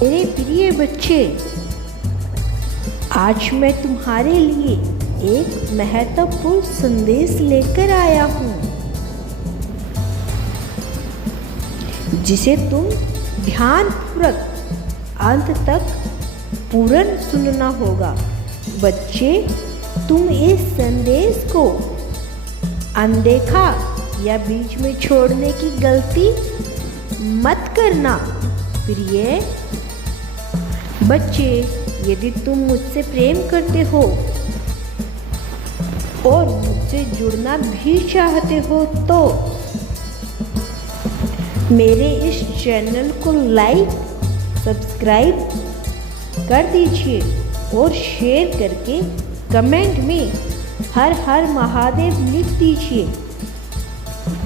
मेरे प्रिय बच्चे, आज मैं तुम्हारे लिए एक महत्वपूर्ण संदेश लेकर आया हूँ, जिसे तुम ध्यानपूर्वक अंत तक पूर्ण सुनना होगा। बच्चे, तुम इस संदेश को अनदेखा या बीच में छोड़ने की गलती मत करना। प्रिय बच्चे, यदि तुम मुझसे प्रेम करते हो और मुझसे जुड़ना भी चाहते हो तो मेरे इस चैनल को लाइक, सब्सक्राइब कर दीजिए और शेयर करके कमेंट में हर हर महादेव लिख दीजिए।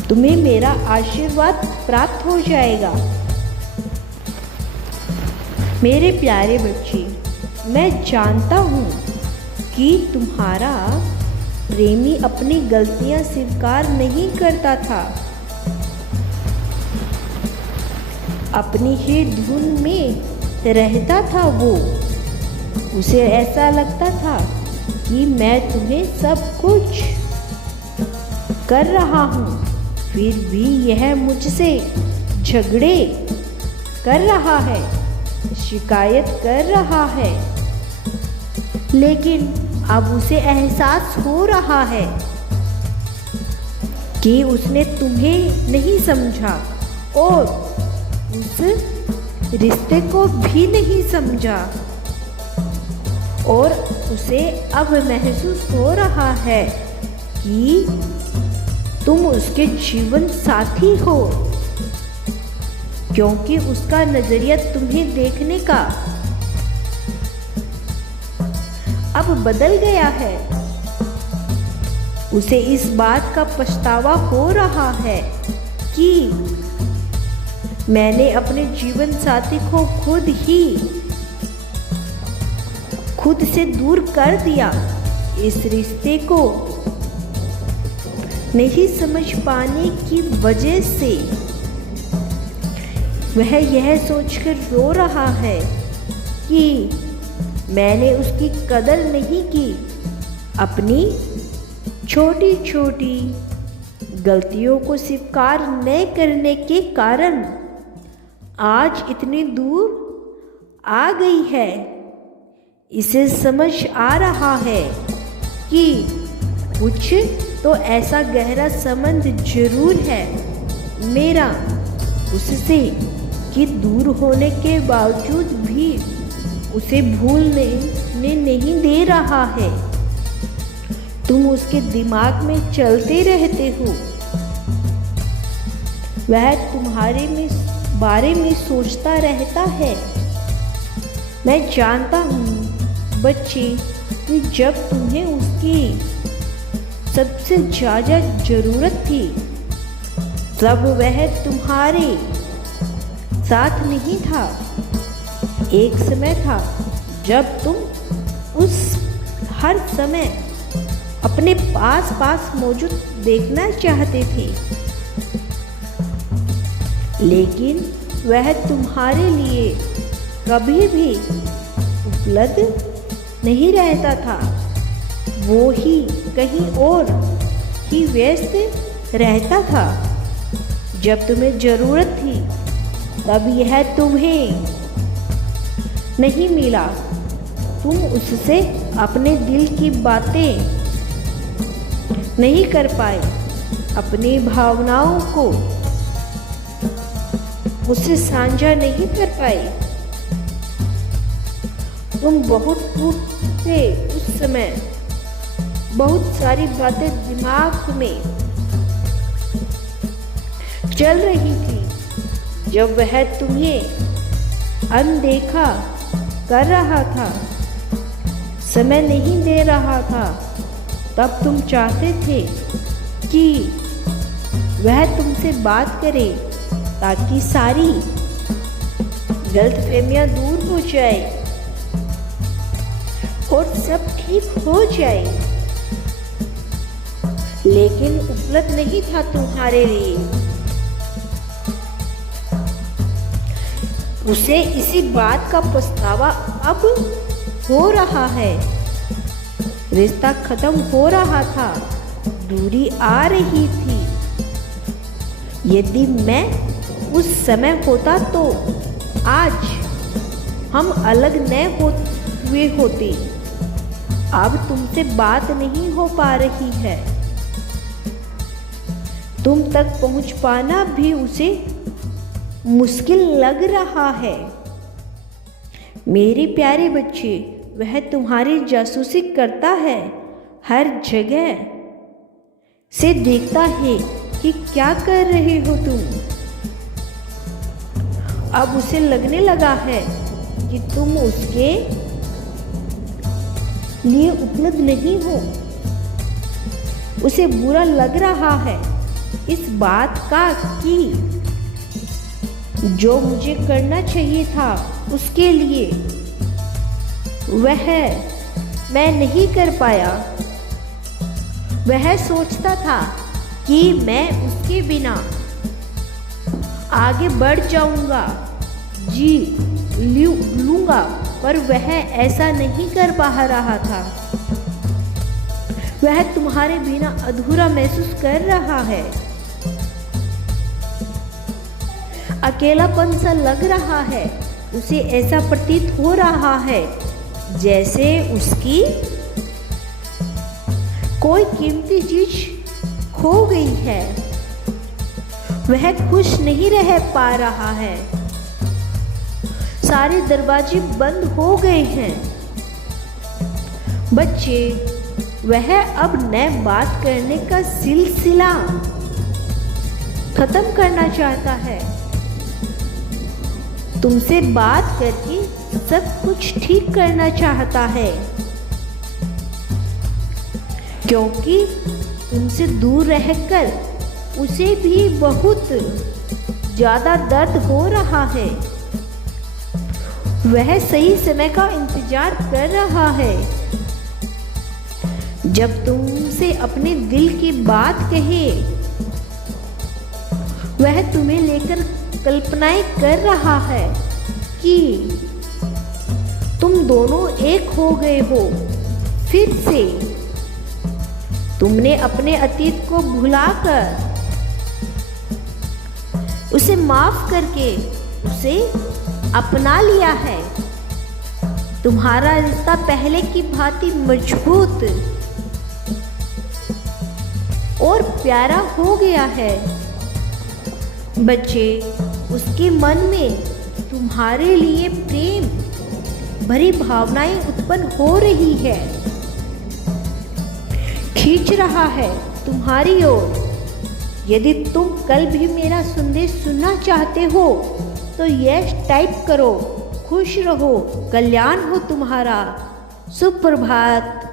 तुम्हें मेरा आशीर्वाद प्राप्त हो जाएगा। मेरे प्यारे बच्चे, मैं जानता हूँ कि तुम्हारा प्रेमी अपनी गलतियाँ स्वीकार नहीं करता था। अपनी ही धुन में रहता था वो। उसे ऐसा लगता था कि मैं तुम्हें सब कुछ कर रहा हूँ, फिर भी यह मुझसे झगड़े कर रहा है, शिकायत कर रहा है। लेकिन अब उसे एहसास हो रहा है कि उसने तुम्हें नहीं समझा और उस रिश्ते को भी नहीं समझा, और उसे अब महसूस हो रहा है कि तुम उसके जीवन साथी हो, क्योंकि उसका नजरिया तुम्हें देखने का अब बदल गया है। उसे इस बात का पछतावा हो रहा है कि मैंने अपने जीवन साथी को खुद से दूर कर दिया। इस रिश्ते को नहीं समझ पाने की वजह से वह यह सोचकर रो रहा है कि मैंने उसकी कदर नहीं की। अपनी छोटी छोटी गलतियों को स्वीकार न करने के कारण आज इतनी दूर आ गई है। इसे समझ आ रहा है कि कुछ तो ऐसा गहरा संबंध जरूर है मेरा उससे कि दूर होने के बावजूद भी उसे भूलने नहीं दे रहा है। तुम उसके दिमाग में चलते रहते हो। वह तुम्हारे बारे में सोचता रहता है। मैं जानता हूँ बच्चे कि जब तुम्हें उसकी सबसे ज़्यादा ज़रूरत थी तब वह तुम्हारे साथ नहीं था। एक समय था जब तुम उस हर समय अपने पास मौजूद देखना चाहते थे, लेकिन वह तुम्हारे लिए कभी भी उपलब्ध नहीं रहता था। वो ही कहीं और ही व्यस्त रहता था। जब तुम्हें ज़रूरत थी तब यह तुम्हें नहीं मिला। तुम उससे अपने दिल की बातें नहीं कर पाए, अपनी भावनाओं को उससे साझा नहीं कर पाए। तुम बहुत टूटे उस समय। बहुत सारी बातें दिमाग में चल रही थी। जब वह तुम्हें अनदेखा कर रहा था, समय नहीं दे रहा था, तब तुम चाहते थे कि वह तुमसे बात करे ताकि सारी गलतफहमियां दूर हो जाए और सब ठीक हो जाए, लेकिन उपलब्ध नहीं था तुम्हारे लिए। उसे इसी बात का पछतावा अब हो रहा है। रिश्ता खत्म हो रहा था, दूरी आ रही थी। यदि मैं उस समय होता तो आज हम अलग न हुए होते। अब तुमसे बात नहीं हो पा रही है। तुम तक पहुंच पाना भी उसे मुश्किल लग रहा है। मेरे प्यारे बच्चे, वह तुम्हारी जासूसी करता है, हर जगह से देखता है कि क्या कर रहे हो तुम। अब उसे लगने लगा है कि तुम उसके लिए उपलब्ध नहीं हो। उसे बुरा लग रहा है इस बात का कि जो मुझे करना चाहिए था उसके लिए वह मैं नहीं कर पाया। वह सोचता था कि मैं उसके बिना आगे बढ़ जाऊंगा, जी लूंगा, पर वह ऐसा नहीं कर पा रहा था। वह तुम्हारे बिना अधूरा महसूस कर रहा है। अकेलापन सा लग रहा है। उसे ऐसा प्रतीत हो रहा है जैसे उसकी कोई कीमती चीज खो गई है। वह खुश नहीं रह पा रहा है। सारे दरवाजे बंद हो गए हैं। बच्चे, वह अब नए बात करने का सिलसिला खत्म करना चाहता है। तुमसे बात करके सब कुछ ठीक करना चाहता है, क्योंकि तुमसे दूर रहकर उसे भी बहुत ज़्यादा दर्द हो रहा है। वह सही समय का इंतजार कर रहा है, जब तुमसे अपने दिल की बात कहे। वह तुम्हें लेकर कल्पनाएं कर रहा है कि तुम दोनों एक हो गए हो फिर से। तुमने अपने अतीत को भुलाकर, उसे माफ करके उसे अपना लिया है। तुम्हारा रिश्ता पहले की भांति मजबूत और प्यारा हो गया है। बच्चे, उसके मन में तुम्हारे लिए प्रेम भरी भावनाएं उत्पन्न हो रही है, खींच रहा है तुम्हारी ओर। यदि तुम कल भी मेरा संदेश सुनना चाहते हो तो यस टाइप करो। खुश रहो, कल्याण हो तुम्हारा। सुप्रभात।